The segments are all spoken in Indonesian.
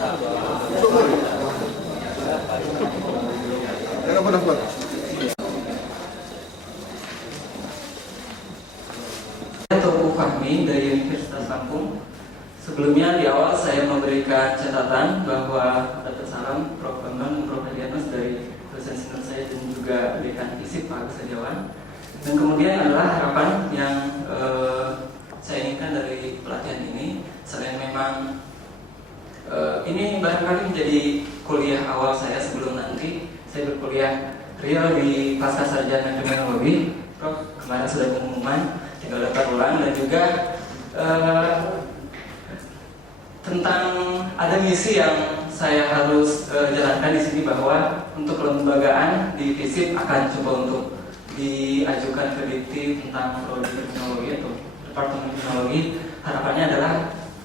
Toko Fahmi dari Universitas Lampung. Sebelumnya di awal saya memberikan catatan bahwa dapat salam Prof. Bambang dan Prof. Hadianus dari dosen senior saya dan juga dekan FISIP Pak Agus Setiawan. Dan kemudian adalah harapan yang saya inginkan dari pelatihan ini, selain memang ini barangkali menjadi kuliah awal saya sebelum nanti saya berkuliah real di pasca sarjana kriminologi. Prof kemarin sudah pengumuman, tinggal daftar ulang, dan juga tentang ada misi yang saya harus jalankan di sini, bahwa untuk kelembagaan di FISIP akan coba untuk diajukan ke Dikti tentang prodi kriminologi atau departemen kriminologi. Harapannya adalah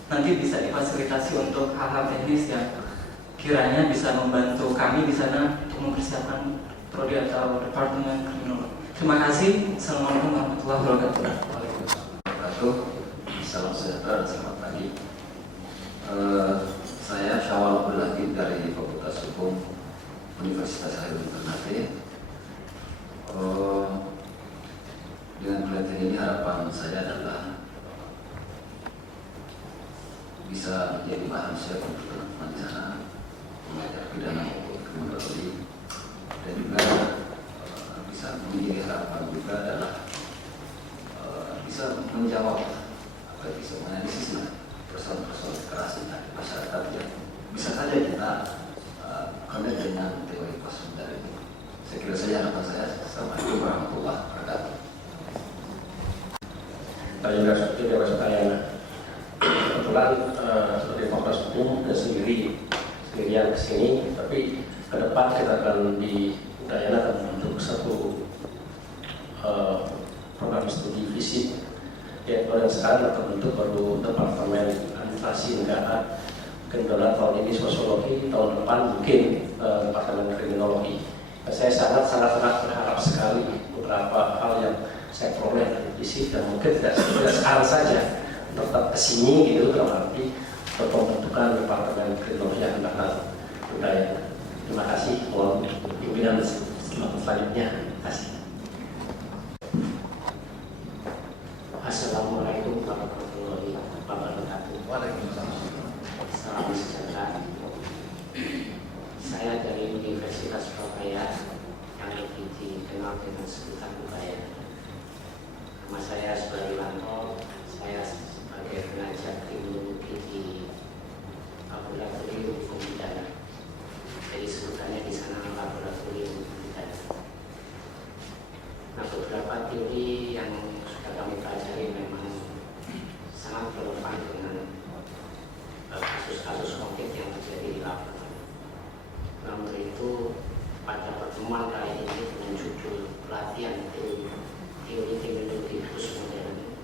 nanti bisa difasilitasi untuk hal-hal teknis yang kiranya bisa membantu kami di sana untuk mempersiapkan prodi atau departemen kriminologi. Terima kasih. Assalamualaikum warahmatullahi wabarakatuh. Salam sejahtera dan selamat pagi. Saya Syawal Abdul dari Fakultas Hukum Universitas Hairul Ternate. Dengan pelatihan ini harapan saya adalah bisa menjadi bahan saya untuk teman-teman di sana mengajar pidana maupun kriminologi, dan juga bisa menjadi harapan juga adalah bisa menjawab bisa menganalisis persoalan-persoalan kekerasan di masyarakat yang bisa saja kita connect dengan teori postmodern ini. Saya kira saja harapan saya. Assalamualaikum warahmatullahi wabarakatuh. Saya juga seperti Dewa Setayana. Kebetulan sebagai Fakultas Hukum dan sendirian ke sini, tapi ke depan kita akan di Udayana akan membentuk satu program studi FISIP, yaitu yang sekarang terbentuk baru Departemen Administrasi Negara. Mungkin tahun ini sosiologi, tahun depan mungkin Departemen Kriminologi. Saya sangat berharap sekali beberapa hal yang saya peroleh dari FISIP, dan mungkin tidak sekarang saja tetap kesini gitu, dalam arti pembentukan Departemen Kriminologi yang akan budaya. Terima kasih. Mohon pimpinan selanjutnya. Terima kasih. Assalamualaikum warahmatullahi wabarakatuh. Salam sejahtera. Saya dari Universitas Surabaya yang lebih dikenal dengan sebutan UBAYA. Nama saya Subariwanto. Saya sebagai pengajar kriminologi di Laboratorium Hukum Pidana. Jadi sebutannya di sana Laboratorium Hukum Pidana. Nah, beberapa teori yang sudah kami pelajari memang sangat relevan dengan kasus-kasus konflik yang terjadi di lapangan. Namun itu, pada pertemuan kali ini dengan judul pelatihan teori kriminologi postmodern,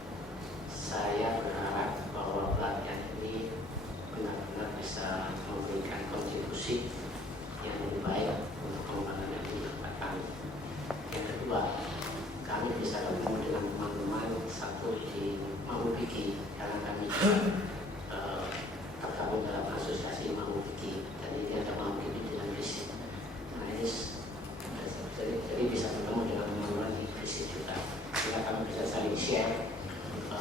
saya berharap bahwa pelatihan ini benar-benar bisa memberikan kontribusi yang lebih baik untuk pengembangan pendapat kami. Yang kedua, kami bisa bertemu dengan teman-teman satu di Mahupiki, karena kami tergabung dalam asosiasi Mahupiki, dan ini ada Mahupiki dengan FISIP. Nah ini jadi bisa bertemu dengan teman-teman di FISIP juga, sehingga kami bisa saling share ke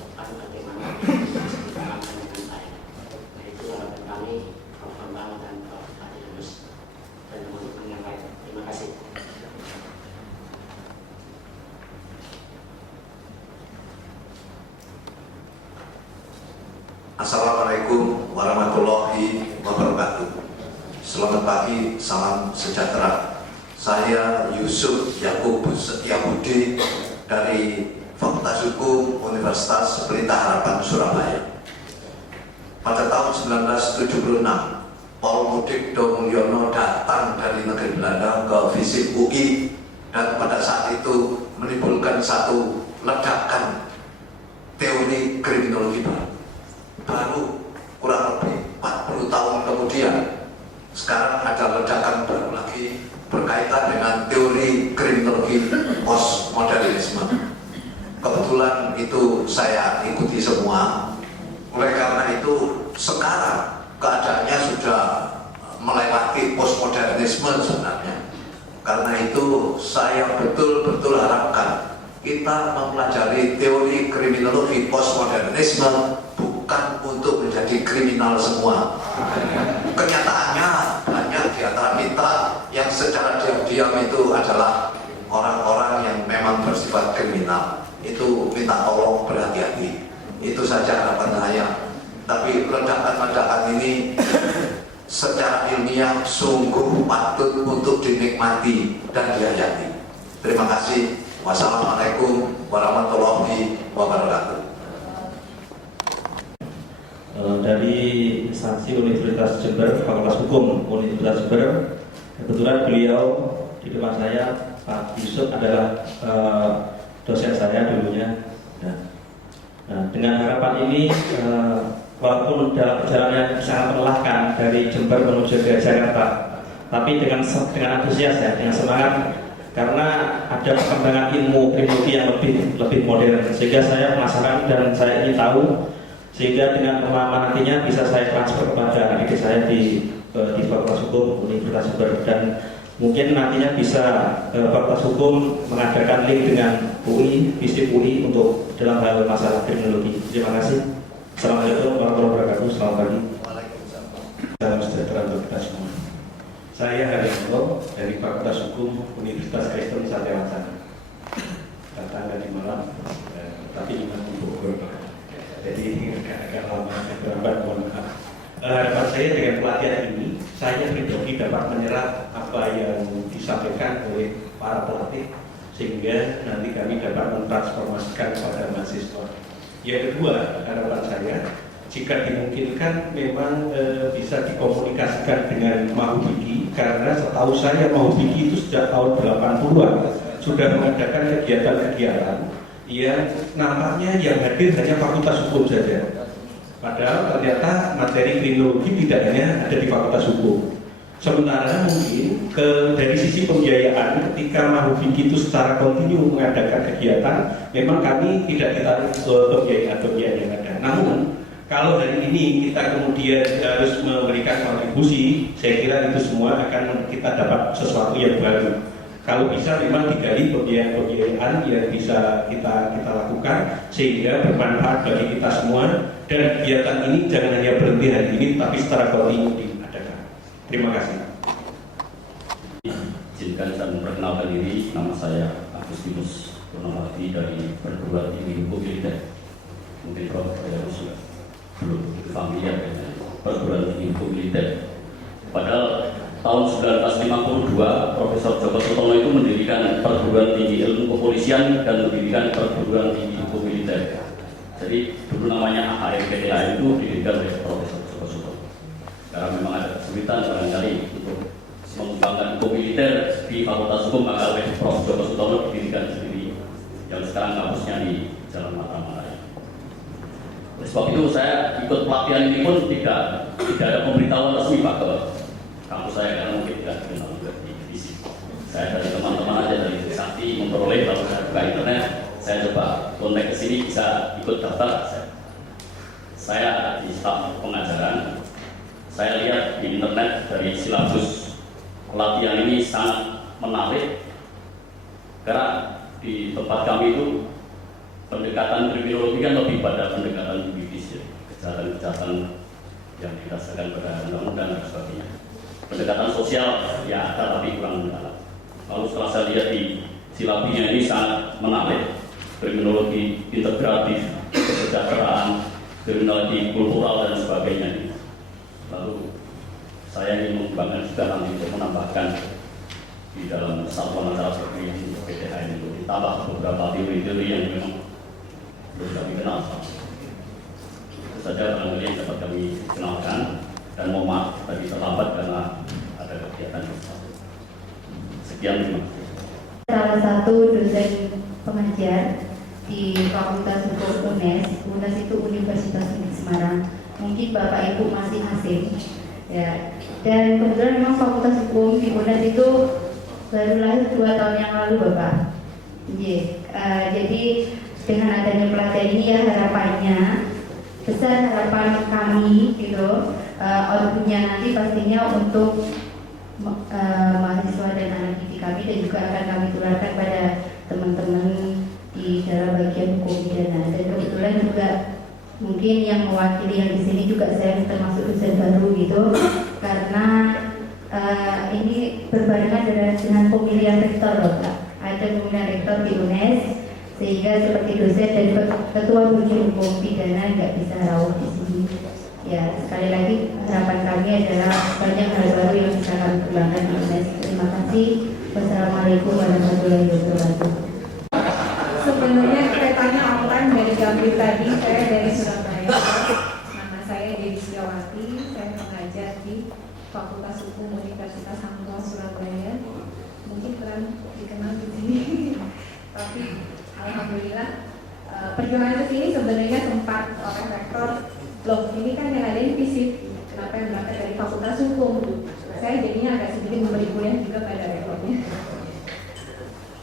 depan bagaimana kita akan dengan baik. Nah itu harapan kami, Prof. Bambang dan Prof. Hadianus dan teman-teman yang lain. Terima kasih. Assalamualaikum warahmatullahi wabarakatuh. Selamat pagi, salam sejahtera. Saya Yusuf Yakubus Setiabudi dari Fakultas Hukum Universitas Pelita Harapan Surabaya. Pada tahun 1976, Paul Mudik Domulyono datang dari negeri Belanda ke FISIP UI, dan pada saat itu menimbulkan satu ledakan teori kriminologi baru. Kurang lebih 40 tahun kemudian, sekarang ada ledakan baru lagi berkaitan dengan teori kriminologi postmodernisme. Kebetulan itu saya ikuti semua. Oleh karena itu sekarang keadaannya sudah melewati postmodernisme sebenarnya. Karena itu saya betul-betul harapkan kita mempelajari teori kriminologi postmodernisme bukan untuk menjadi kriminal semua. Kenyataannya banyak di antara kita yang secara diam-diam itu adalah orang-orang yang memang bersifat kriminal. Itu minta tolong berhati-hati. Itu saja harapan saya. Tapi ledakan-ledakan ini secara ilmiah sungguh patut untuk dinikmati dan dihayati. Terima kasih. Wassalamualaikum warahmatullahi wabarakatuh. Dari instansi Universitas Jember, Fakultas Hukum Universitas Jember, kebetulan beliau di depan saya, Pak Yusuf adalah dosen saya dulunya. Nah, dengan harapan ini, walaupun dalam perjalanan sangat melelahkan dari Jember menuju ke Jakarta, tapi dengan antusias ya, dengan semangat, karena ada perkembangan ilmu kriminologi yang lebih modern, sehingga saya penasaran dan saya ingin tahu, sehingga dengan pemahaman nantinya bisa saya transfer kepada adik saya di Fakultas Hukum Universitas Jember, dan mungkin nantinya bisa Fakultas Hukum mengadakan link dengan UI, FISIP UI untuk dalam hal masalah kriminologi. Terima kasih. Assalamualaikum warahmatullahi wabarakatuh. Selamat pagi. Salam sejahtera untuk kita semua. Saya Haryanto dari Fakultas Hukum Universitas Kristen Satya Wacana. Datang dari Malang, tapi ingat di Bogor. Jadi agak lama, terlambat, mohon maaf. Harapan saya dengan pelatihan ini, saya pribadi dapat menyerap apa yang disampaikan oleh para pelatih, sehingga nanti kami dapat mentransformasikan kepada mahasiswa. Yang kedua, harapan saya, jika dimungkinkan memang bisa dikomunikasikan dengan Mahubigi, karena setahu saya Mahubigi itu sejak tahun 80-an sudah mengadakan kegiatan-kegiatan yang nampaknya yang hadir hanya Fakultas Hukum saja. Padahal ternyata materi kriminologi tidak hanya ada di Fakultas Hukum. Sementara mungkin dari sisi pembiayaan, ketika Mahubigi itu secara kontinu mengadakan kegiatan, memang kami tidak ditarik ke pembiayaan yang ada. Namun kalau hari ini kita kemudian harus memberikan kontribusi, saya kira itu semua akan kita dapat sesuatu yang baru. Kalau bisa memang digali pembiayaan yang bisa kita lakukan sehingga bermanfaat bagi kita semua, dan kegiatan ini jangan hanya berhenti hari ini tapi secara kontinu diadakan. Terima kasih. Izinkan saya memperkenalkan diri, nama saya Agustinus Purnawati dari Perguruan Tinggi Hukum Militer. Mungkin Prof. Sudah belum familiar dengan Perguruan Tinggi Hukum Militer. Padahal tahun 1952 Profesor Djoko Sutomo itu mendirikan Perguruan Tinggi Ilmu Kepolisian dan mendirikan Perguruan Tinggi Hukum Militer. Jadi dulu namanya AHMPTA itu didirikan oleh Profesor Djoko Sutomo. Karena memang ada kesulitan barangkali untuk mengembangkan hukum militer di Fakultas Hukum, maka oleh Prof. Djoko Sutomo didirikan sendiri, yang sekarang kampusnya di Jalan Matraman Raya. Oleh sebab itu saya ikut pelatihan ini pun tidak ada pemberitahuan resmi Pak ke kampus saya, karena mungkin tidak dikenal juga di divisi. Saya dari teman-teman aja dari Sakti memperoleh, lalu saya buka internet, saya coba kontak ke sini, bisa ikut daftar. Saya di staf pengajaran, saya lihat di internet dari silabus pelatihan ini sangat menarik, karena di tempat kami itu pendekatan kriminologi kan lebih pada pendekatan juridis, kejahatan-kejahatan yang didasarkan pada undang-undang dan sebagainya. Pendekatan sosial ya ada tapi kurang mendalam. Lalu setelah saya lihat di silabinya ini sangat menarik, kriminologi integratif, kesejahteraan, kriminologi kultural dan sebagainya. Lalu saya ingin mengembangkan juga nanti untuk menambahkan di dalam satuan acara seperti ini PTH ini, ditambah beberapa teori-teori yang memang belum kami kenal. Itu saja barangkali yang dapat kami kenalkan, dan mohon maaf tadi terlambat karena ada kegiatan. Sekian, terima kasih. Salah satu dosen pengajar di Fakultas Hukum UNES itu Universitas Negeri Semarang. Mungkin Bapak Ibu masih asing, ya. Dan kebetulan memang Fakultas Hukum di UNES itu baru lahir 2 tahun yang lalu, Bapak. Jadi dengan adanya pelatihan ini ya harapannya besar, harapan kami gitu outputnya nanti pastinya untuk mahasiswa dan anak didik kami, dan juga akan kami tularkan pada teman-teman di dalam bagian hukum pidana. Dan kebetulan juga mungkin yang mewakili yang di sini juga saya termasuk dosen baru gitu, karena ini berbarengan dengan pemilihan rektor loh Pak. Ada pemilihan rektor di UNES, sehingga seperti dosen dan ketua bidang hukum pidana nggak bisa rawuh di sini. Ya, sekali lagi harapan kami adalah banyak hal baru yang bisa kami kembangkan di UNES. Terima kasih. Wassalamualaikum warahmatullahi wabarakatuh. Sebenarnya petanya online dari Gambir tadi, saya dari Surabaya. Nama saya Dewi Setiawati, saya mengajar di Fakultas Hukum Universitas Hangtua Surabaya. Mungkin kalian dikenal di sini, tapi alhamdulillah perjuangan ke sini sebenarnya sempat oleh rektor. Loh, ini kan yang ada di FISIP, kenapa yang berangkat dari Fakultas Hukum? Saya jadinya agak sedikit memberi kuliah juga pada rektornya.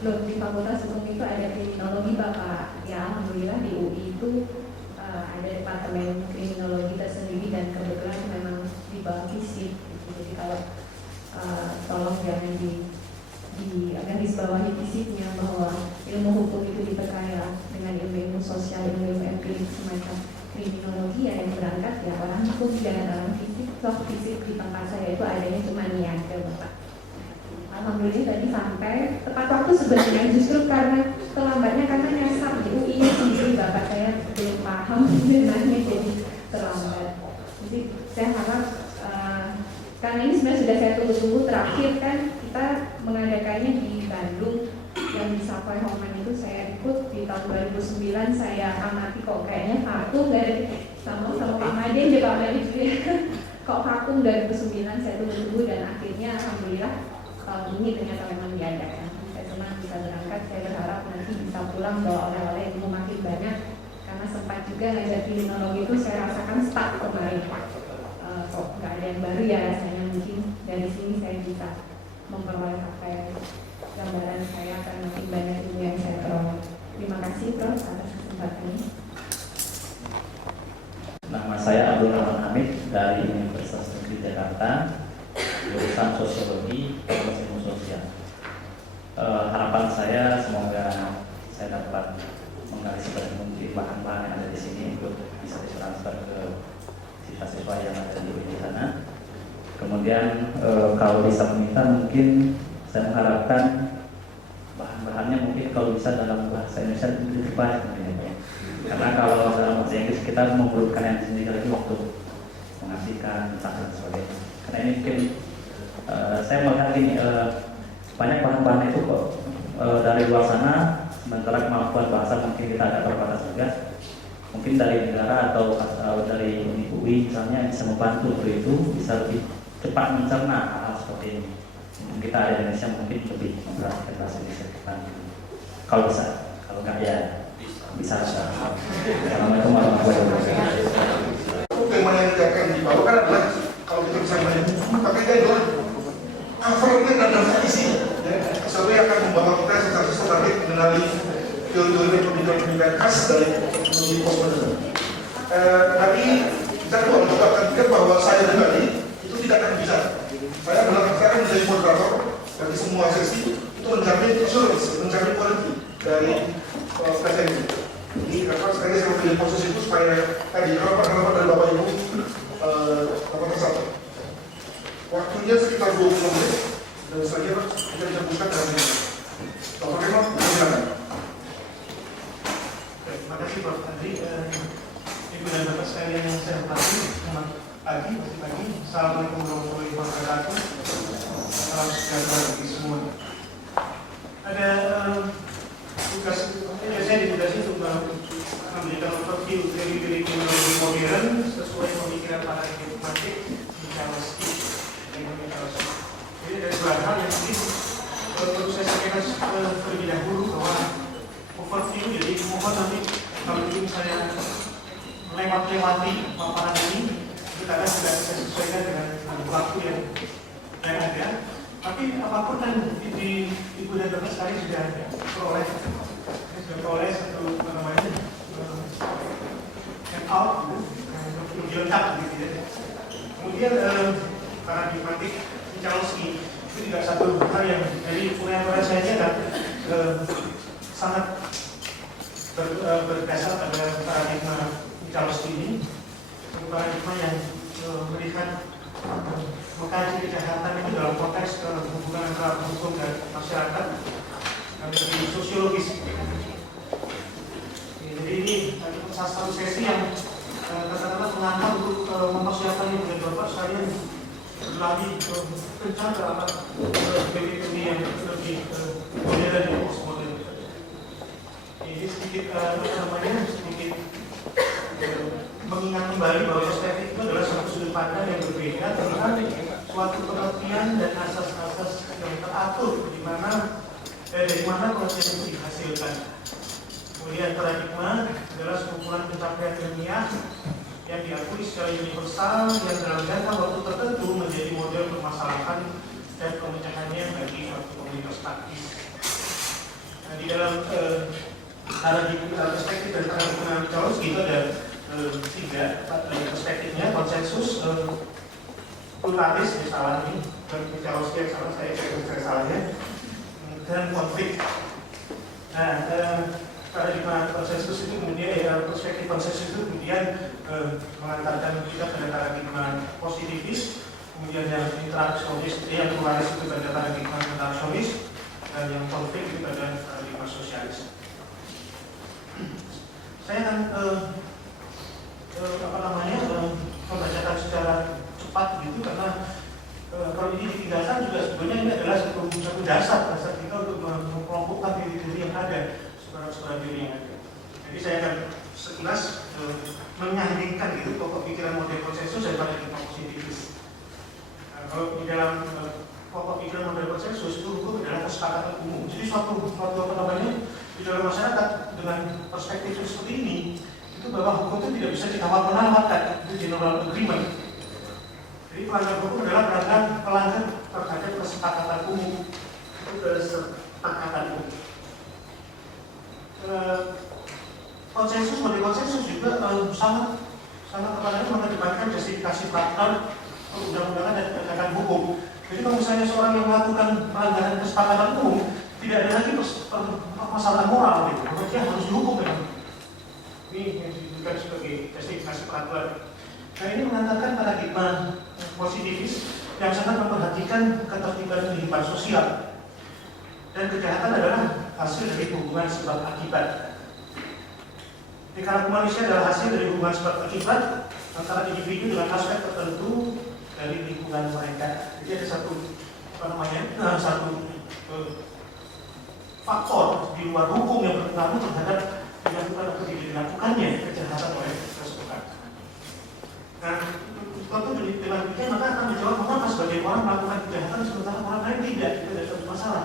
Loh, di Fakultas Hukum itu ada kriminologi Bapak. Ya, alhamdulillah di UI itu ada departemen kriminologi tersendiri, dan kebetulan memang di bawah FISIP. Jadi kalau tolong jangan garis bawahi FISIP-nya bahwa ilmu hukum itu diperkaya dengan ilmu sosial, ilmu empirik semacam kriminologi. Ya, yang berangkat ya orang hukum, jangan orang FISIP. Soal FISIP di tempat saya itu adanya cuma niaga Bapak. Alhamdulillah tadi sampai tepat waktu sebenarnya, justru karena terlambatnya karena nyasar di UI sendiri Bapak, saya belum paham sebenarnya jadi terlambat. Jadi saya harap karena ini sebenarnya sudah saya tunggu-tunggu, terakhir kan kita mengadakannya di Bandung yang di Savoy Homan itu saya ikut di tahun 2009. Saya amati kok kayaknya vakum dari sama Pak Madin, Pak Madin juga kok vakum 2009. Saya tunggu-tunggu dan akhirnya alhamdulillah tahun ini ternyata memang diadakan. Saya senang bisa berangkat. Saya berharap nanti bisa pulang bawa oleh-oleh ilmu makin banyak, karena sempat juga ngajar kriminologi itu saya rasakan stuck kemarin. Kok nggak ada yang baru ya rasanya. Mungkin dari sini saya bisa memperoleh apa yang gambaran saya akan makin banyak ilmu yang saya peroleh. Terima kasih Prof atas kesempatan ini. Nama saya Abdul Rahman Hamid dari Universitas Negeri Jakarta, jurusan Sosiologi dan Ilmu Sosial. Harapan saya semoga saya dapat menggali sebagian bahan-bahan yang ada di sini untuk bisa ditransfer ke siswa-siswa yang ada di sana. Kemudian kalau bisa meminta, mungkin saya mengharapkan bahan-bahannya mungkin kalau bisa dalam bahasa Indonesia lebih baik mungkin ya. Karena kalau dalam bahasa Inggris kita memerlukan yang sendiri lagi waktu mengasihkan dan sebagainya. Karena ini mungkin saya melihat ini banyak bahan-bahan itu kok dari luar sana, sementara kemampuan bahasa mungkin kita agak terbatas juga. Mungkin dari negara atau dari UI misalnya bisa membantu untuk itu, bisa lebih cepat mencerna hal seperti ini. Mungkin kita ada di Indonesia mungkin lebih memperhatikan bahasa Indonesia kita. Kalau bisa, kalau enggak ya bisa. Assalamualaikum warahmatullahi wabarakatuh. Tema yang akan dibawakan adalah kalau kita bisa melihat buku KPK adalah covernya dan daftar isi. Sesuatu yang akan membawa kita secara mengenali teori-teori pemikiran khas dari teknologi postmodern. Tapi kita juga akan pikir bahwa saya pribadi itu tidak akan bisa. Saya adalah sekarang menjadi moderator bagi semua sesi itu menjamin assurance, menjamin quality dari presensi. Jadi karena sekali saya memilih posisi itu supaya tadi harapan dari Bapak Ibu dapat tersatu. Waktunya sekitar 20 menit dan saya kira kita bisa buka dalam ini. Bapak Kemal, silakan. Terima kasih Prof. Andri. Ibu dan Bapak sekalian yang saya hormati, selamat pagi, masih pagi. Assalamualaikum warahmatullahi wabarakatuh. Salam sejahtera bagi semua. Ada tugas, saya ditugasi untuk memberikan overview dari kriminologi modern sesuai pemikiran para diplomatik di Charles Key. Jadi ada dua hal yang mungkin perlu saya sampaikan terlebih dahulu bahwa overview, jadi mohon nanti kalau ingin saya melewati paparan ini kita akan tidak bisa sesuaikan dengan waktu yang ada. Tapi apapun yang di Ibu dan Bapak sekali sudah peroleh satu hand out lebih lengkap gitu ya. hal yang jadi penyampaian saya ini adalah sangat berdasar pada paradigma Mikalowski ini, paradigma yang melihat mengkaji kejahatan itu dalam konteks hubungan antara hukum dan masyarakat dari sosiologis. Jadi ini salah satu sesi yang katakanlah mengantar untuk mempersiapkan yang menjadi bapak sekalian lagi kencang ke arah teori yang lebih modern dan postmodern. Ini sedikit sedikit mengingat kembali bahwa perspektif itu adalah satu sudut pandang yang berbeda tentang suatu pengertian dan asas-asas yang teratur dari mana proses itu dihasilkan. Kemudian paradigma adalah sekumpulan pencapaian ilmiah yang diakui secara universal yang dalam jangka waktu tertentu menjadi model permasalahan dan pemecahannya bagi suatu komunitas praktis. Nah, di dalam perspektif dari paradigma Mikalowski itu ada tiga perspektifnya: konsensus, pluralis, salah ini, Mikalowski yang salah, saya salahnya, dan konflik. Nah, paradigma konsensus itu kemudian perspektif konsensus itu kemudian mengantarkan kita pada paradigma positifis, kemudian yang interaksionis, yang pluralis itu pada paradigma interaksionis, dan yang konflik itu pada paradigma sosialis. Saya akan membacakan secara cepat gitu karena kalau ini ditinggalkan juga sebenarnya ini adalah satu dasar kita untuk mengelompokkan diri-diri yang ada, sebarang diri yang ada. Jadi saya akan sekilas menyandingkan gitu pokok pikiran model konsensus dan paradigma positifis. Kalau di dalam pokok pikiran model konsensus itu hukum adalah kesepakatan umum. Jadi suatu di dalam masyarakat dengan perspektif seperti ini, itu bahwa hukum itu tidak bisa ditawar-menawarkan, itu general agreement. Jadi pelanggar hukum adalah pelanggar terhadap kesepakatan umum, itu kesepakatan umum. Model konsensus juga sangat mengedepankan justifikasi praktek perundang-undangan dan penegakan hukum. Jadi kalau misalnya seorang yang melakukan pelanggaran kesepakatan umum, tidak ada lagi permasalahan moral gitu, maka dia harus dihukum dengan ini yang disebutkan sebagai justifikasi peraturan. Nah, ini mengantarkan paradigma positifis yang sangat memperhatikan ketertiban kehidupan sosial, dan kejahatan adalah hasil dari hubungan sebab akibat. Tingkah manusia adalah hasil dari hubungan sebab akibat antara individu dengan aspek tertentu dari lingkungan mereka. Jadi ada satu faktor di luar hukum yang berpengaruh terhadap dilakukan atau tidak dilakukannya kejahatan oleh seseorang. Nah, tentu dengan demikian maka akan menjawab mengapa sebagian orang melakukan kejahatan sementara orang lain tidak. Itu ada satu masalah.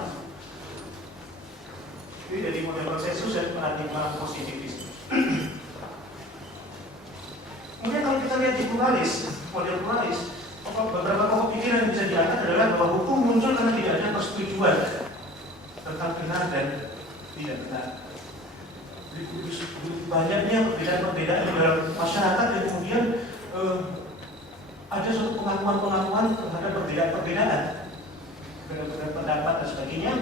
Jadi dari model konsensus dan paradigma positifis. Kemudian kalau kita lihat di model pluralis, beberapa pokok pikiran yang bisa diangkat adalah bahwa hukum muncul karena tidak ada persetujuan tentang benar dan tidak benar. Banyaknya perbedaan-perbedaan dalam masyarakat dan kemudian ada suatu pengakuan terhadap perbedaan-perbedaan, pendapat dan sebagainya,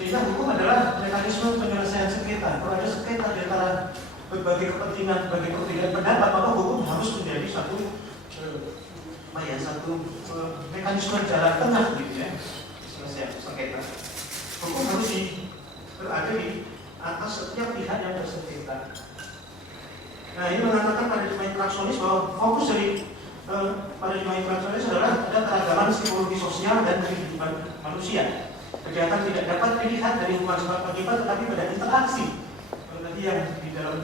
sehingga hukum adalah mekanisme penyelesaian sengketa. Kalau ada sengketa di antara berbagai kepentingan, berbagai perbedaan pendapat, maka hukum harus menjadi satu mekanisme jalan tengah gitu ya, selesai sengketa. Hukum harus berada di atas setiap pihak yang bersengketa. Nah, ini mengatakan paradigma interaksionis bahwa fokus dari paradigma interaksionis adalah ada keragaman psikologi sosial dan kehidupan manusia. Kejahatan tidak dapat dilihat dari hubungan sebab akibat, tetapi pada interaksi. Kalau tadi yang di dalam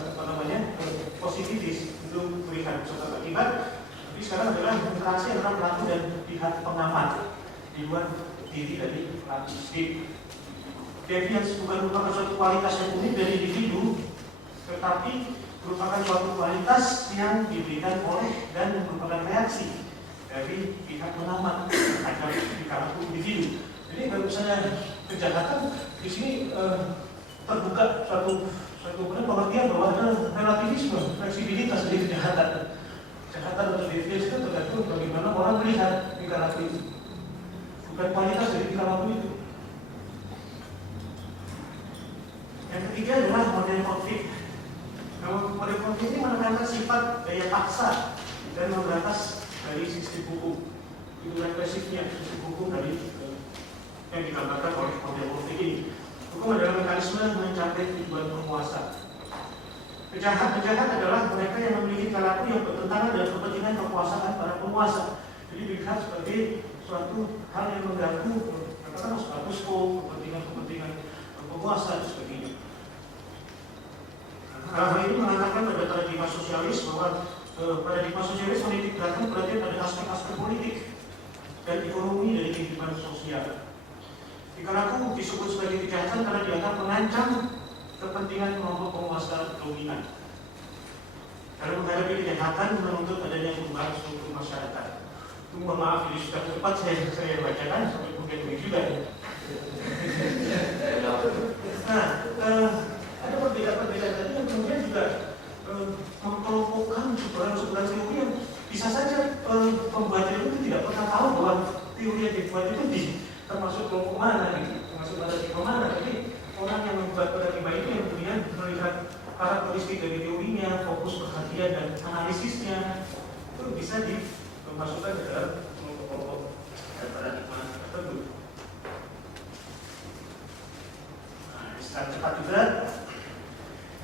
positifis itu melihat sebab akibat, tapi sekarang adalah interaksi antara pelaku dan pihak pengamat di luar diri dari pelaku sendiri. Deviance bukan merupakan suatu kualitas yang unik dari individu, tetapi merupakan suatu kualitas yang diberikan oleh dan merupakan reaksi dari pihak pengamat terhadap perilaku individu. Jadi kalau misalnya kejahatan di sini terbuka suatu pengertian bahwa ada relativisme, fleksibilitas dari kejahatan. Kejahatan atau deviance itu tergantung bagaimana orang melihat perilaku itu, bukan kualitas dari perilaku itu. bersifat daya paksa dan memberantas dari sistem hukum. Itu represifnya sistem hukum dari yang digambarkan oleh model politik ini. Hukum adalah mekanisme mencapai tujuan penguasa. Penjahat adalah mereka yang memiliki perilaku yang bertentangan dengan kepentingan kekuasaan para penguasa. Jadi dilihat sebagai suatu hal yang mengganggu katakanlah status quo, kepentingan penguasa dan sebagainya. Hal ini mengatakan pada paradigma sosialis bahwa paradigma sosialis menitik beratkan perhatian pada aspek-aspek politik dan ekonomi dari kehidupan sosial. Perilaku disebut sebagai kejahatan karena dianggap mengancam kepentingan kelompok penguasa dominan. Dalam menghadapi kejahatan menuntut adanya perubahan struktur masyarakat. Mohon maaf ini sudah cepat saya bacakan sampai mungkin ini juga ya. Nah, ada perbedaan-perbedaan tadi yang kemudian juga mengkelompokkan sebuah teori yang bisa saja pembuat itu tidak pernah tahu bahwa teori yang dibuat itu termasuk kelompok mana, termasuk paradigma mana. Jadi orang yang membuat paradigma itu yang kemudian melihat karakteristik dari teorinya, fokus perhatian dan analisisnya itu bisa dimasukkan ke dalam kelompok-kelompok paradigma tertentu. Nah, secara cepat juga.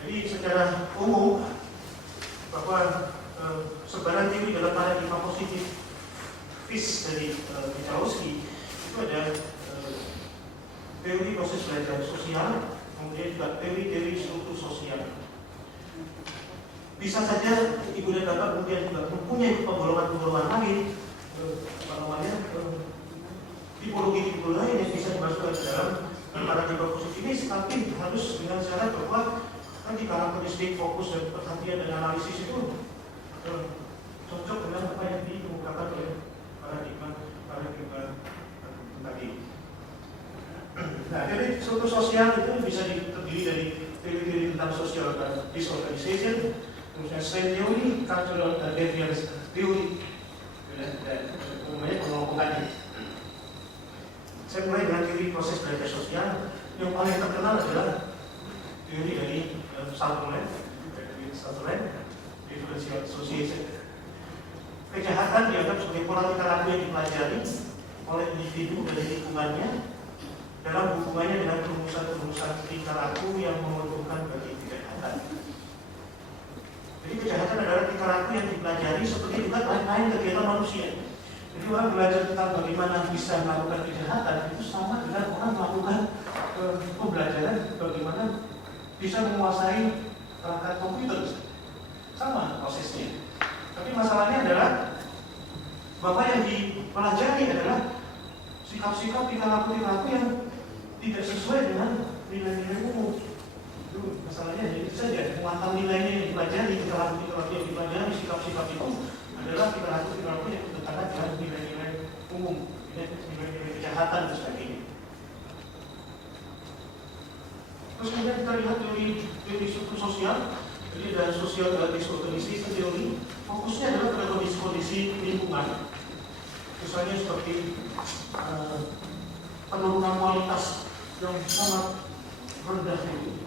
Jadi secara umum bahwa sebaran teori dalam paradigma positif dari Wachowski itu ada teori proses belajar sosial, kemudian juga teori struktur sosial. Bisa saja ibu dan bapak kemudian juga mempunyai pembolongan-pembolongan lain, tipologi lain yang bisa dimasukkan ke dalam paradigma positivis, tapi harus dengan syarat bahwa tadi karakteristik fokus dan perhatian dan analisis itu cocok dengan apa yang dikemukakan oleh paradigma tadi. Nah, teori struktur sosial itu bisa terdiri dari teori-teori tentang social disorganization, kemudian strain theory, cultural dan behavioral theory, dan umumnya pengelompokannya. Saya mulai dengan teori proses belajar sosial. Yang paling terkenal adalah teori dari Sutherland, differential association. Kejahatan dianggap sebagai pola tingkah laku yang dipelajari oleh individu dari lingkungannya dalam hubungannya dengan perumusan-perumusan tingkah laku yang menguntungkan bagi kejahatan. Jadi kejahatan adalah tingkah laku yang dipelajari seperti juga lain-lain kegiatan manusia. Jadi orang belajar tentang bagaimana bisa melakukan kejahatan itu sama dengan orang melakukan pembelajaran bagaimana bisa menguasai perangkat komputer. Sama prosesnya. Tapi masalahnya adalah bahwa yang dipelajari adalah sikap-sikap tingkah laku yang tidak sesuai dengan nilai-nilai umum. Itu masalahnya itu saja. Muatan nilainya yang dipelajari, tingkah laku yang dipelajari, sikap-sikap itu adalah tingkah laku yang bertentangan dengan nilai-nilai umum, nilai-nilai kejahatan dan sebagainya. Terus kemudian kita lihat teori struktur sosial. Jadi ada social disorganization teori, fokusnya adalah pada kondisi lingkungan. Misalnya seperti penurunan kualitas yang sangat rendah itu.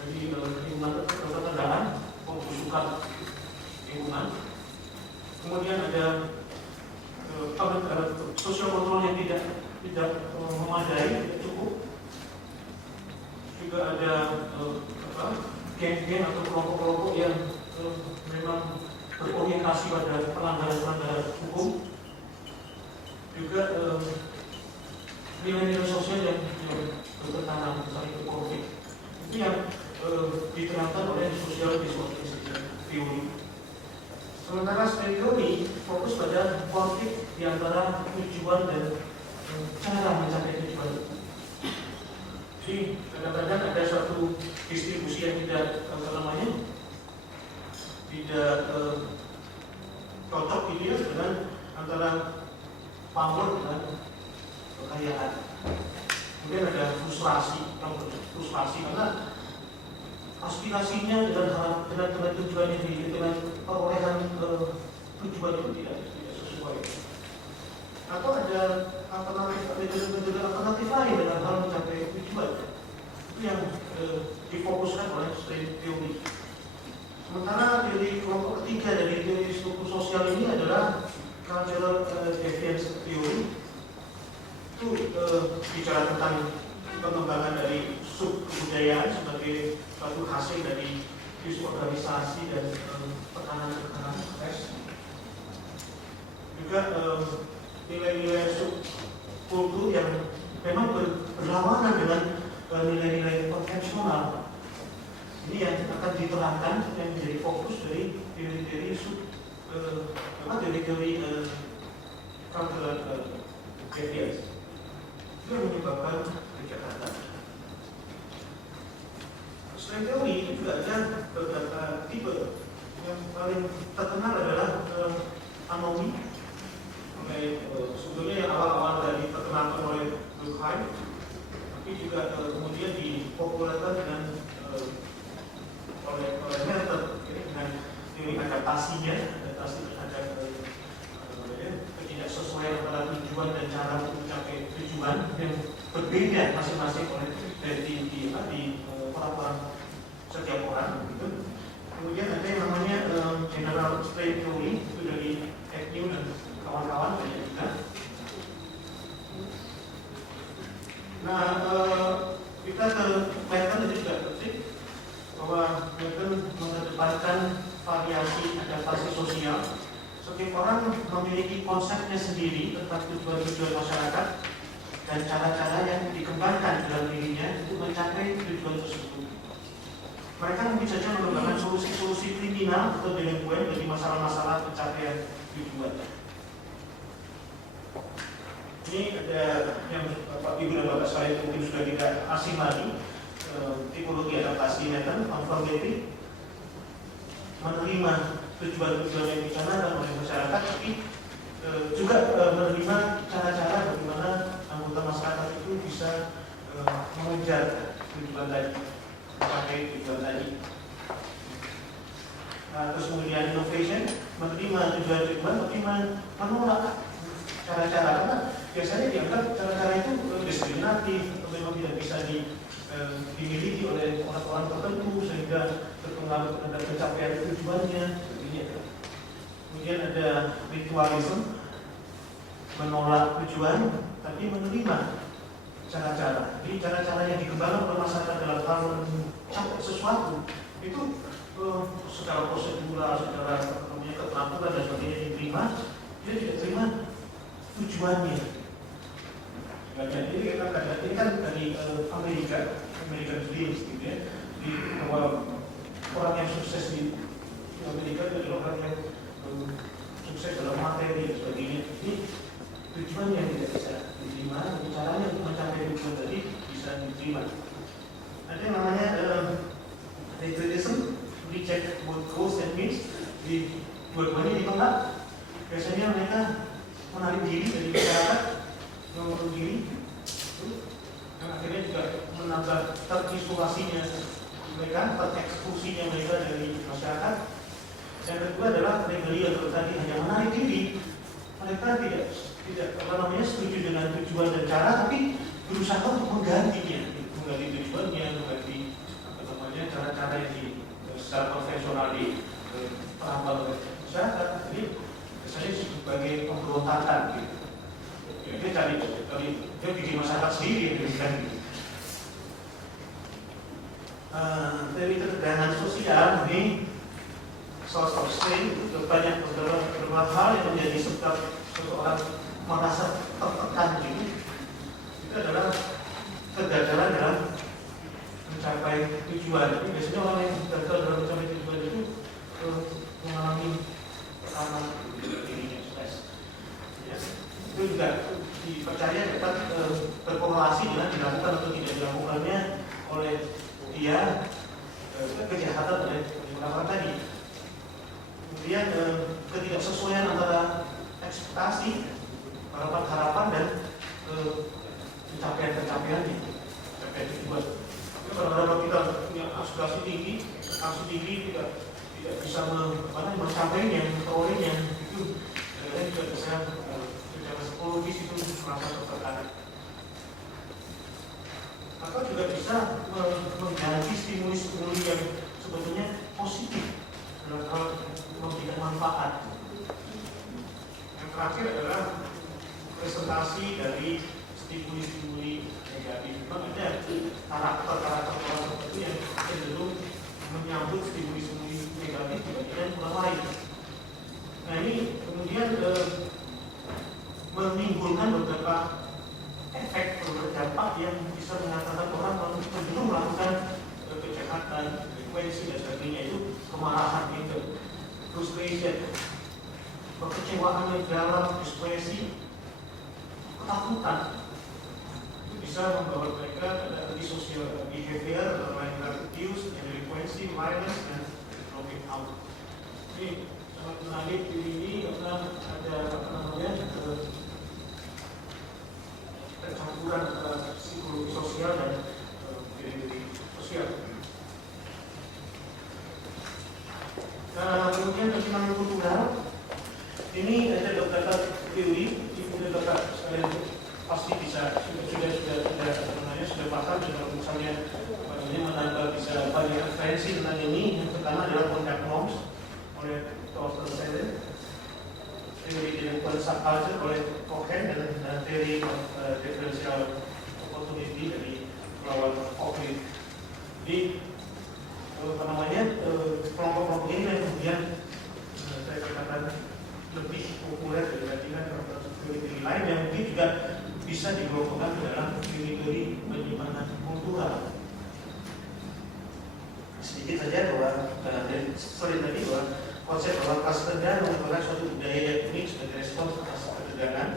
Jadi lingkungan ketegangan, pembusukan lingkungan. Kemudian ada sosial kontrol yang tidak memadai, tidak cukup. Juga ada geng-geng atau kelompok-kelompok yang memang berorientasi pada pelanggaran-pelanggaran hukum. Juga nilai-nilai sosial yang bertentangan, misalnya itu konflik. Itu yang diterangkan oleh social disorganization theory. Sementara strain theory fokus pada konflik di antara tujuan dan cara mencapai tujuan. Jadi kadang-kadang ada suatu distribusi yang tidak cocok gitu ya dengan antara power dan kekayaan. Kemudian ada frustrasi karena aspirasinya dengan tujuan yang dengan perolehan tujuan itu tidak sesuai. Atau ada alternatif lain dengan hal mencapai tujuan. Itu yang difokuskan oleh strain theory. Sementara teori kelompok ketiga dari teori struktur sosial ini adalah cultural deviance theory. Itu bicara tentang pengembangan dari sub kebudayaan sebagai suatu hasil dari isu organisasi dan tekanan-tekanan stres. Juga nilai-nilai subkultur yang memang berlawanan dengan nilai-nilai konvensional. Ini yang akan diterangkan yang menjadi fokus dari teori-teori teori-teori cultural deviance. Itu yang menyebabkan kejahatan. Selain teori itu juga ada beberapa tipe. Yang paling terkenal adalah anomi. Sebetulnya yang awal-awal dari perkenalkan oleh Durkheim, tapi juga kemudian dipopulerkan dengan oleh Merton dengan teori adaptasi terhadap ketidaksesuaian antara tujuan dan cara untuk mencapai tujuan yang berbeda masing-masing oleh di orang-orang setiap orang. Gitu. Kemudian ada yang namanya general state theory, itu dari Agnew dan kawan-kawan banyak juga. Nah, kita ke Merton itu juga penting bahwa Merton mengedepankan variasi adaptasi sosial. Setiap orang memiliki konsepnya sendiri tentang tujuan-tujuan masyarakat dan cara-cara yang dikembangkan dalam dirinya untuk mencapai tujuan tersebut. Mereka mungkin saja mengembangkan solusi-solusi kriminal atau delinkuan bagi masalah-masalah pencapaian tujuan. Ini ada yang Bapak Ibu dan Bapak saya mungkin sudah tidak asing lagi, tipologi adaptasi Merton, conformity, menerima tujuan-tujuan yang dicanangkan oleh masyarakat, tapi juga menerima cara-cara bagaimana anggota masyarakat itu bisa mengejar tujuan tadi, mencapai tujuan tadi. Terus kemudian innovation, menerima tujuan-tujuan, tapi menolak cara-cara, karena biasanya dianggap cara-cara itu diskriminatif atau memang tidak bisa dimiliki oleh orang-orang tertentu sehingga berpengaruh terhadap pencapaian tujuannya. Kemudian ada ritualism, menolak tujuan tapi menerima cara-cara. Jadi cara-cara yang dikembangkan oleh masyarakat dalam hal mencapai sesuatu itu secara prosedural, secara keterampilan dan sebagainya diterima, dia tidak terima tujuannya. Jadi ini kan dari American Dreams gitu ya, di bahwa orang yang sukses di Amerika itu adalah orang yang sukses dalam materi dan sebagainya. Ini tujuan yang tidak bisa diterima, caranya untuk mencapai tujuan tadi bisa diterima. Ada yang namanya patriotism, reject both goals and means. Di dua-duanya ditolak. Biasanya mereka menarik diri dari masyarakat, mengurung diri, dan akhirnya juga menambah terisolasinya mereka, tereksklusinya mereka dari masyarakat. Yang kedua adalah rebellion, atau tadi hanya menarik diri. Mereka tidak setuju dengan tujuan dan cara, tapi berusaha untuk menggantinya, mengganti tujuannya, mengganti cara-cara yang secara konvensional diterapkan oleh masyarakat. Jadi biasanya sebagai pemberontakan gitu. Dia cari dia bikin masyarakat sendiri kan gitu. Dari ketegangan sosial ini source of strain itu banyak beberapa hal yang menjadi sebab seseorang merasa tertekan gitu. Itu adalah kegagalan dalam mencapai tujuan. Jadi biasanya orang yang gagal dalam mencapai tujuan itu mengalami tekanan dirinya, stres. Ya. Itu juga dipercaya dapat berkorelasi dengan dilakukan atau tidak dilakukannya oleh dia kejahatan oleh orang tadi. Kemudian ketidaksesuaian antara ekspektasi, harapan-harapan dan pencapaian-pencapaiannya, pencapaian tujuan. Kadang-kadang kita punya aspirasi tinggi tidak bisa mencapainya, memperolehnya, itu kadang-kadang juga bisa secara psikologis itu merasa tertekan. Atau juga bisa mengganti stimuli-stimuli yang sebetulnya positif dalam hal memberikan manfaat. Yang terakhir adalah presentasi dari stimuli-stimuli negatif. Memang ada karakter-karakter orang tertentu yang cenderung menyambut stimuli-stimuli negatif dibandingkan orang lain. Nah ini kemudian menimbulkan beberapa efek atau dampak yang bisa mengatakan orang cenderung melakukan kejahatan, frekuensi dan sebagainya, itu kemarahan, itu frustration, kekecewaan yang dalam, ekspresi, ketakutan, itu bisa membawa mereka pada antisocial behavior, mental abuse, delinquency, violence, dan dropping out. Ini sangat menarik di ini karena ada percampuran psikologi sosial dan diri sosial. Nah, kemudian pertimbangan kultural ini ada beberapa teori, beberapa sekalian pasti bisa sudah paham kalau misalnya menambah bisa banyak referensi tentang ini. Yang pertama adalah contact norms oleh Thorsten Sender, teori delinquent subculture oleh Cohen, dan teori differential opportunity dari lawan Cohen. Jadi kelompok-kelompok ini yang kemudian saya katakan lebih populer dibandingkan teori-teori lain yang mungkin juga bisa dikelompokkan ke dalam teori-teori penyimpanan kultural. Sedikit saja bahwa tadi bahwa konsep bahwa kelas rendah merupakan suatu budaya yang unik sebagai respons atas ketegangan.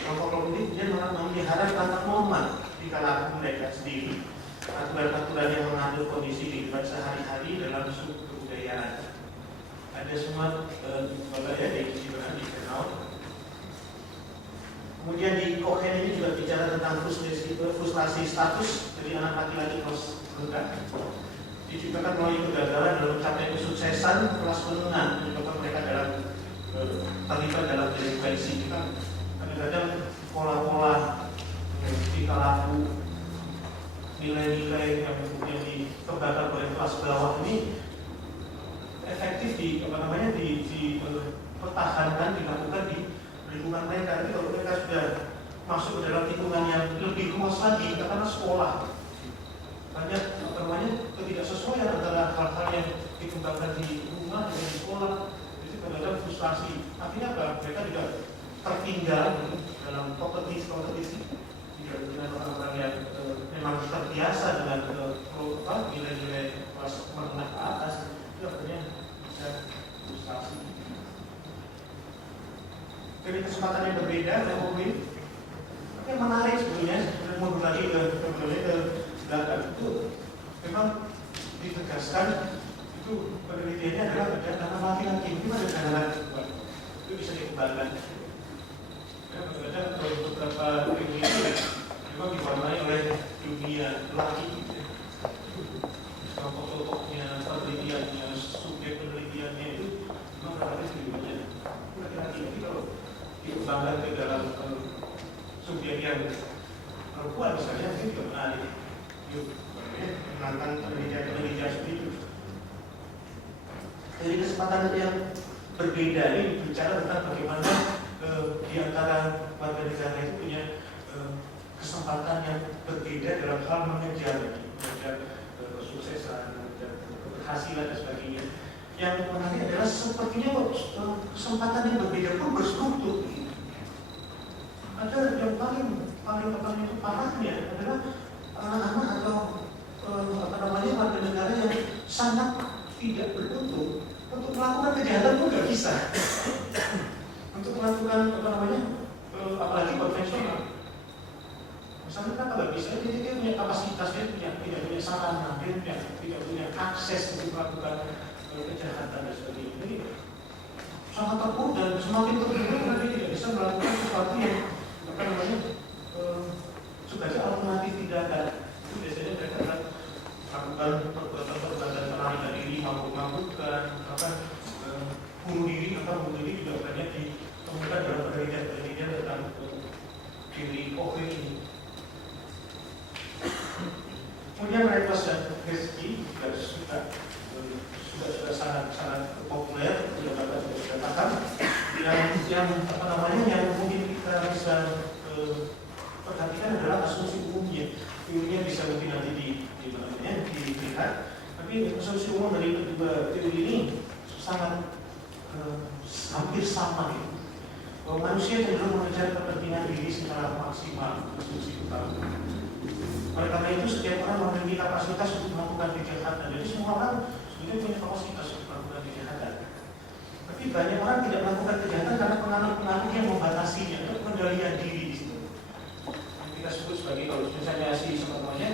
Kelompok-kelompok ini kemudian memelihara tata norma di kalangan mereka sendiri, aturan-aturan yang mengatur kondisi kehidupan sehari-hari dalam subkebudayaan. Ada semua ya di kenal. Kemudian di Cohen ini juga bicara tentang frustrasi status dari anak laki-laki kelas rendah. Diciptakan melalui kegagalan dalam mencapai kesuksesan kelas menengah, menyebabkan mereka terlibat dalam delinquensi. Kadang-kadang pola-pola tingkah laku, nilai-nilai yang dikembangkan oleh kelas bawah ini efektif dipertahankan, dilakukan di lingkungan mereka. Jadi kalau mereka sudah masuk ke dalam lingkungan yang lebih luas lagi, karena sekolah banyak ketidaksesuaian antara hal-hal yang dikembangkan di rumah dan di sekolah. Jadi kadang-kadang frustrasi. Artinya apa? Mereka juga tertinggal dalam kompetisi dengan orang-orang yang memang terbiasa dengan nilai-nilai kelas menengah ke atas. Itu artinya bisa frustrasi. Dari kesempatan yang berbeda, yang menarik sebenarnya mundur lagi ke belakang itu memang ditegaskan itu penelitiannya adalah pada anak laki-laki. Gimana dengan itu bisa dikembangkan? Kadang-kadang beberapa penelitian memang diwarnai oleh dunia laki. Kelompok-kelompoknya, penelitiannya, subjek penelitiannya itu memang relatif dunia laki-laki. Jadi kalau dikembangkan ke dalam subjek yang perempuan misalnya, mungkin juga menarik. Menantang penelitian seperti itu. Dari kesempatan yang berbeda ini bicara tentang bagaimana di antara warga negara itu punya kesempatan yang berbeda dalam hal mengejar kesuksesan, keberhasilan dan sebagainya. Yang menarik adalah sepertinya kesempatan yang berbeda pun berstruktur. Ada yang paling itu parahnya adalah anak-anak atau warga negara yang sangat tidak beruntung untuk melakukan kejahatan pun nggak bisa. Untuk melakukan apalagi konvensional. Misalnya kan nggak bisa, dia punya kapasitas, dia tidak punya sarana, dia tidak punya akses untuk melakukan kejahatan dan sebagainya. Jadi sangat terpuruk dan semakin terpuruk karena dia tidak bisa melakukan sesuatu yang sebagai alternatif tindakan. Itu biasanya mereka akan melakukan perbuatan melarikan diri, mabuk-mabukan, bunuh diri juga banyak ditemukan dalam penelitian tentang diri Cohen ini. Kemudian Repas dan Hesky juga suka sudah sangat populer, sudah paham. Yang mungkin kita bisa perhatikan adalah asumsi umumnya. Teorinya bisa mungkin nanti dilihat, tapi asumsi umum dari kedua teori ini sangat hampir sama gitu. Manusia cenderung mengejar kepentingan diri secara maksimal, asumsi utama. Oleh karena itu setiap orang memiliki kapasitas untuk melakukan kejahatan. Jadi semua orang sebenarnya punya kapasitas untuk melakukan kejahatan. Tapi banyak orang tidak melakukan kejahatan karena pengaruh-pengaruh yang membatasinya, atau pengendalian diri di situ. Yang kita sebut sebagai, kalau misalnya semuanya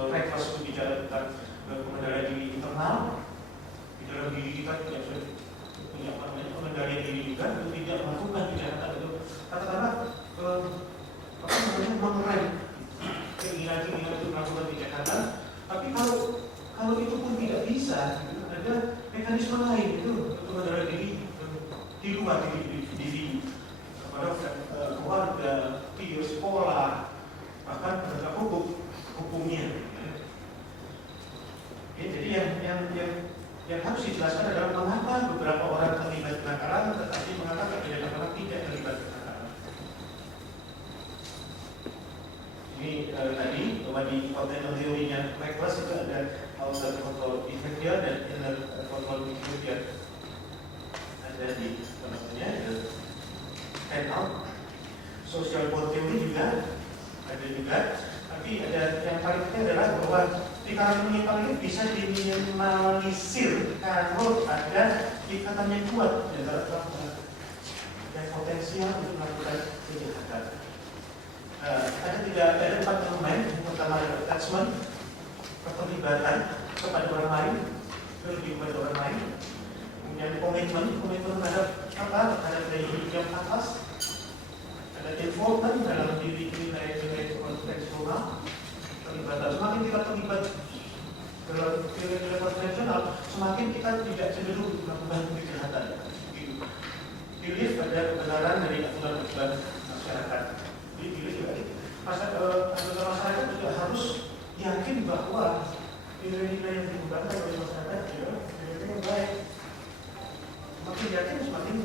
reckless itu bicara tentang pengendalian diri internal, di dalam diri kita punya pengendalian diri juga untuk tidak melakukan kejahatan itu. Katakanlah mengerem keinginan untuk melakukan kejahatan, tapi kalau itu pun tidak bisa, ada mekanisme lain itu untuk mengendalikan diri di luar diri kepada keluarga, di sekolah, bahkan penegak hukumnya. Ya, jadi yang harus dijelaskan adalah mengapa beberapa orang terlibat kenakalan, tetapi mengapa kebanyakan orang tidak terlibat kenakalan. Ini tadi bahwa di konten teorinya reckless itu ada outer control behavior dan inner control behavior. Ada di handout. Social bond theory juga ada juga. Tapi ada yang paling penting adalah bahwa lingkaran menyimpang ini bisa diminimalisir kalau ada ikatan yang kuat antara dan potensial untuk melakukan kejahatan. Ada 4 elemen. Yang pertama adalah attachment, keterlibatan kepada orang lain, lebih kepada orang lain. Kemudian komitmen terhadap diri yang atas. Ada involvement dalam diri nilai kontekstual. Terlibatan. Semakin kita terlibat dalam nilai kontekstual, semakin kita tidak cenderung melakukan kejahatan. Dilihat pada kebenaran dari aturan-aturan masyarakat. Jadi anggota masyarakat juga harus yakin bahwa nilai-nilai yang dikembangkan oleh masyarakat nilai-nilai yang baik. Semakin yakin, semakin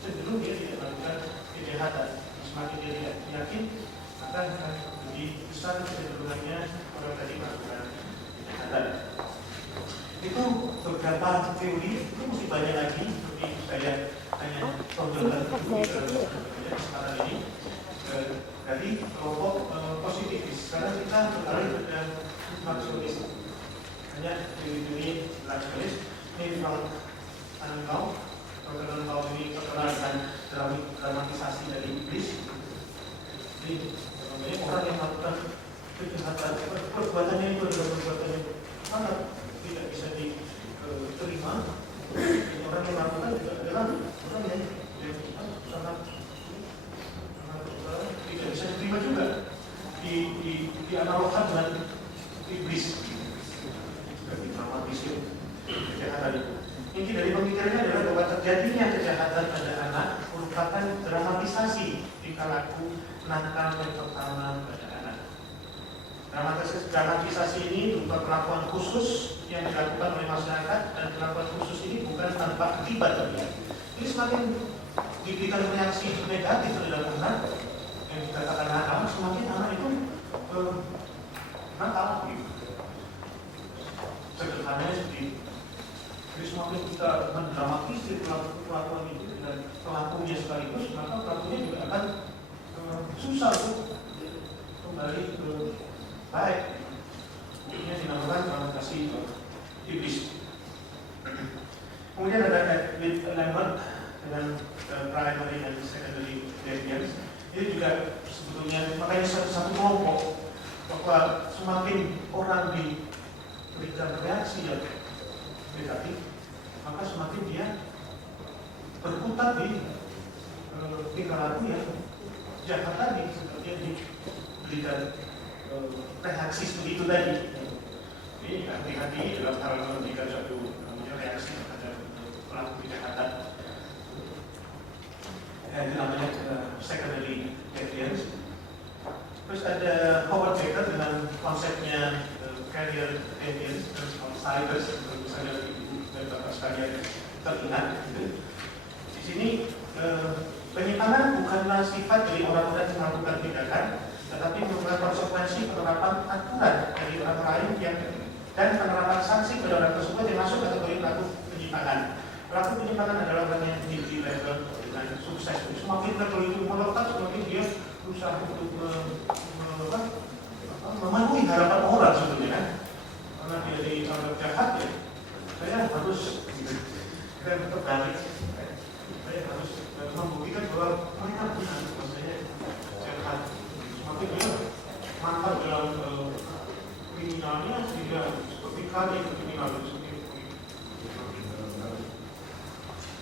cenderung dia tidak melakukan kejahatan. Semakin dia tidak yakin, akan lebih besar kecenderungannya orang tadi melakukan kejahatan. Itu beberapa teori, itu masih banyak lagi, tapi saya hanya tonjolkan kesempatan ini. Dari kelompok positivis, karena kita beralih pada marxisme. Hanya teori marxisme ini Frank Anengau. Dr. Anengau ini terkenal dengan dramatisasi dari iblis. Jadi orang yang melakukan kejahatan, perbuatannya itu adalah perbuatan yang sangat tidak bisa diterima. Orang yang melakukan juga adalah orang yang sangat tidak bisa diterima juga di analogkan dengan iblis seperti dramatisme kejahatan itu. Inti dari pemikirannya adalah bahwa terjadinya kejahatan pada anak merupakan dramatisasi tingkah laku nakal yang pertama pada anak. Dramatisasi ini berupa perlakuan khusus yang dilakukan oleh masyarakat, dan perlakuan khusus ini bukan tanpa akibat terlihat. Ini semakin diberikan reaksi negatif terhadap anak yang dikatakan nakal, semakin anak itu nakal gitu. Sederhananya seperti itu. Jadi semakin kita mendramatisir pelakuan itu dan pelakunya sekaligus, maka pelakunya juga akan susah untuk kembali ke baik. Ini dinamakan dramatasi iblis. Kemudian ada Edwin Lambert dengan primary dan secondary deviance. Ini juga sebetulnya makanya satu kelompok bahwa semakin orang diberikan reaksi yang negatif, maka semakin dia berputar di tingkah laku yang jahat tadi, seperti yang diberikan reaksi seperti itu tadi. Ini hati-hati dalam hal memberikan suatu reaksi terhadap pelaku kejahatan. Itu namanya secondary deviance. Terus ada Howard Becker dengan konsepnya career deviance dan outsiders, tentu saja ibu dan bapak sekalian terlihat. Di sini penyimpangan bukanlah sifat dari orang-orang yang melakukan tindakan, tetapi merupakan konsekuensi penerapan aturan dari orang lain yang dan penerapan sanksi pada orang tersebut yang masuk kategori pelaku penyimpangan. Pelaku penyimpangan adalah orang yang tinggi level dengan sukses. Semakin level itu melekat, semakin dia berusaha untuk memenuhi harapan orang sebetulnya kan. Karena dia dari orang jahat ya, saya harus terbalik. Saya harus membuktikan bahwa mereka benar, maksudnya jahat. Semakin dia mantap dalam kriminalnya, sehingga seperti kali kriminal itu.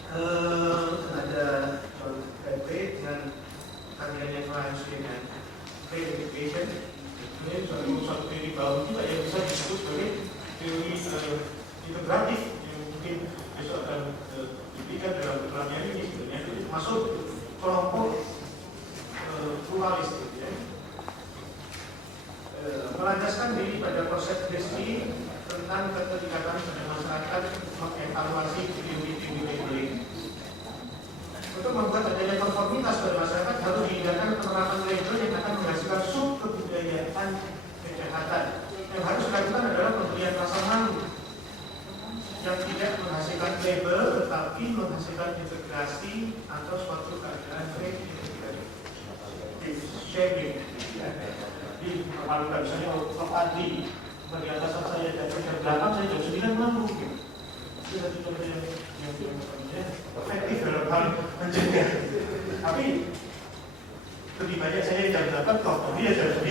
Ada PP dengan kajian yang lain dengan pre-education. Sebenarnya satu teori baru juga yang bisa disebut sebagai teori integratif yang mungkin besok akan diberikan dalam programnya ini sebenarnya termasuk kelompok pluralis ya. Melandaskan diri pada proses kristi tentang keterlibatan pada masyarakat mengevaluasi teori-teori labeling. Untuk membuat adanya konformitas pada masyarakat harus dihindarkan penerapan label yang akan menghasilkan sub kebudayaan kejahatan. Yang harus dilakukan adalah pemberian rasa malu yang tidak menghasilkan label tetapi menghasilkan integrasi atau suatu keadaan shaming. Jadi memalukan, misalnya kalau Adi bagi atasan saya dan di belakang saya jam 9 malu. Itu satu contoh yang efektif dalam hal mencegah. Tapi lebih banyak saya jam 8 kok, dia jam 9.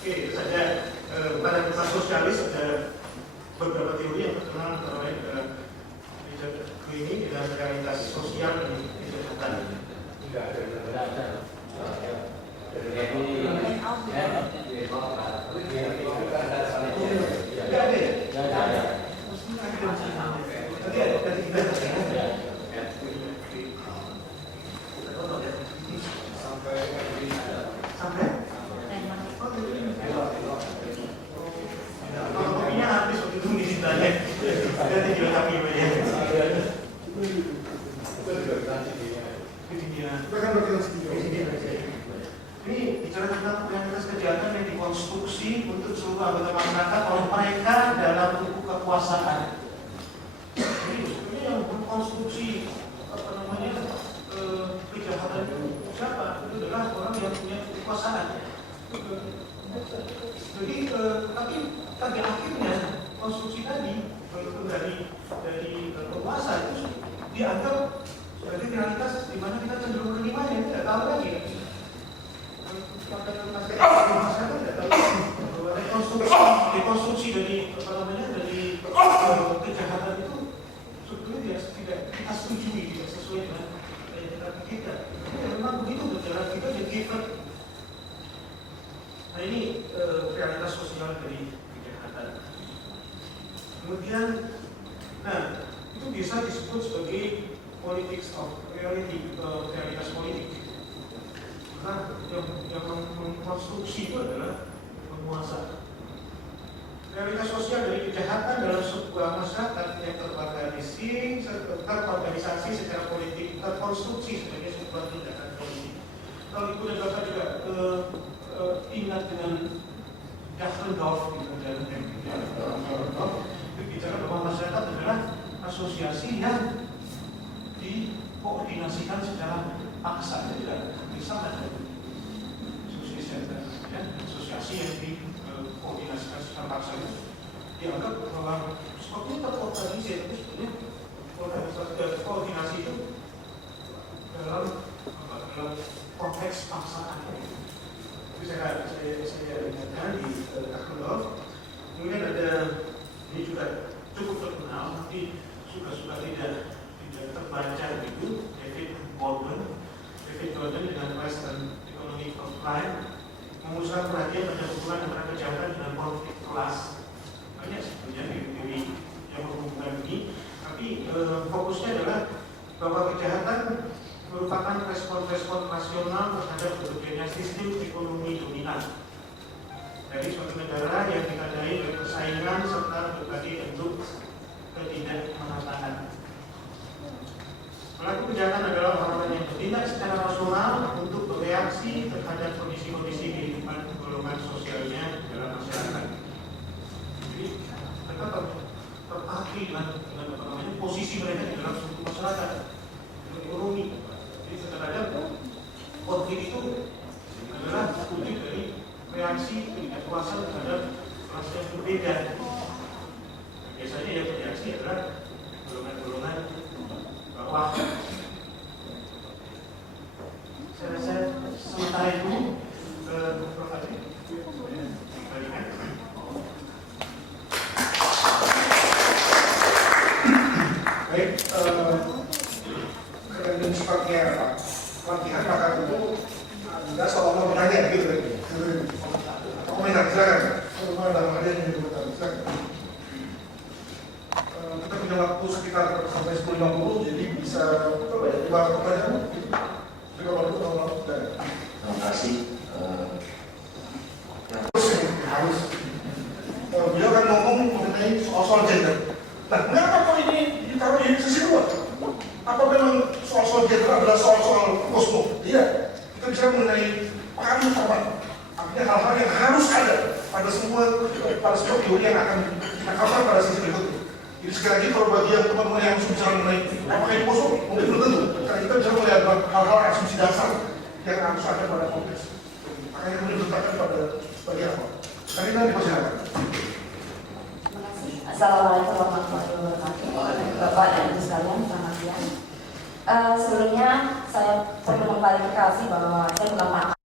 Oke, saja pada masa sosialis ada beberapa teori yang terkenal terkait Richard Queenie dengan realitas sosial di kejahatan. Tidak ada. Ini bicara tentang realitas kejahatan yang dikonstruksi untuk seluruh anggota masyarakat oleh mereka dalam bentuk kekuasaan. Jadi sebenarnya yang mengkonstruksi kejahatan itu siapa? Itu adalah orang yang punya kekuasaan. Jadi tapi target akhirnya konstruksi tadi walaupun dari penguasa itu dianggap sebagai realitas di mana kita cenderung menerimanya, tidak tahu lagi. Masyarakat tidak tahu bahwa rekonstruksi dari kejahatan itu sebetulnya tidak kita setujui, tidak sesuai dengan kita. Memang begitu berjalan kita jadi given. Nah ini realitas sosial dari kejahatan. Kemudian, nah itu bisa disebut sebagai politics of reality atau realitas politik. Karena yang mengkonstruksi itu adalah penguasa. Realitas sosial dari kejahatan dalam sebuah masyarakat yang terorganisasi secara politik, terkonstruksi sebagai sebuah tindakan politik. Kalau ibu dan bapak juga ingat dengan Dahrendorf dan Dahrendorf itu bicara bahwa masyarakat adalah asosiasi yang dikoordinasikan secara paksa, tidak bisa ada asosiasi yang dikoordinasikan secara paksa itu dianggap bahwa seperti terorganisir, itu sebenarnya koordinasi itu dalam konteks paksaan. Itu saya ingatkan di Dahrendorf. Kemudian ada ini juga cukup terkenal, tapi suka-suka tidak terbaca begitu, David Gordon dengan Western Economic Crime mengusahakan perhatian pada hubungan antara kejahatan dengan konflik kelas. Banyak sebetulnya teori yang menghubungkan ini, tapi fokusnya adalah bahwa kejahatan merupakan respon-respon rasional terhadap berbedanya sistem ekonomi dominan dari suatu negara yang ditandai oleh persaingan serta berbagai bentuk ketidakmerataan. Pelaku kejahatan adalah orang-orang yang bertindak secara rasional untuk bereaksi terhadap kondisi-kondisi kehidupan golongan sosialnya dalam masyarakat. Jadi mereka terpakai dengan posisi mereka di dalam suatu masyarakat, ekonomi. Jadi sebenarnya konflik itu adalah wujud dari reaksi ketidakpuasan terhadap ras yang berbeda. Biasanya yang bereaksi adalah golongan-golongan bawah. Saya rasa sementara itu Prof. Adi kembalikan. Baik, karena sifatnya pelatihan maka tentu Anda seolah-olah bertanya gitu kan. Komentar silakan. Kalau dalam hal ini komentar silakan. Kita punya waktu sekitar sampai 10.50, jadi bisa dua pertanyaan. Jadi kalau itu Terima kasih. harus beliau kan ngomong mengenai soal gender. Nah, kenapa kok ini ditaruh di sisi luar? Apa memang soal gender adalah soal kosmo? Iya, kita bicara mengenai kearifan. Artinya hal-hal yang harus ada pada semua teori yang akan kita cover pada sisi berikutnya. Jadi sekali lagi kalau bagi yang teman-teman yang bicara mengenai apakah ini kosmo, mungkin belum tentu. Karena kita bisa melihat hal-hal asumsi dasar yang harus ada pada konteks. Makanya kemudian diletakkan pada sebagai apa? Kali ini dipersilakan. Terima kasih. Assalamualaikum warahmatullahi wabarakatuh. Bapak dan Ibu sekalian, selamat siang. Sebelumnya saya perlu mengklarifikasi bahwa saya bukan pakar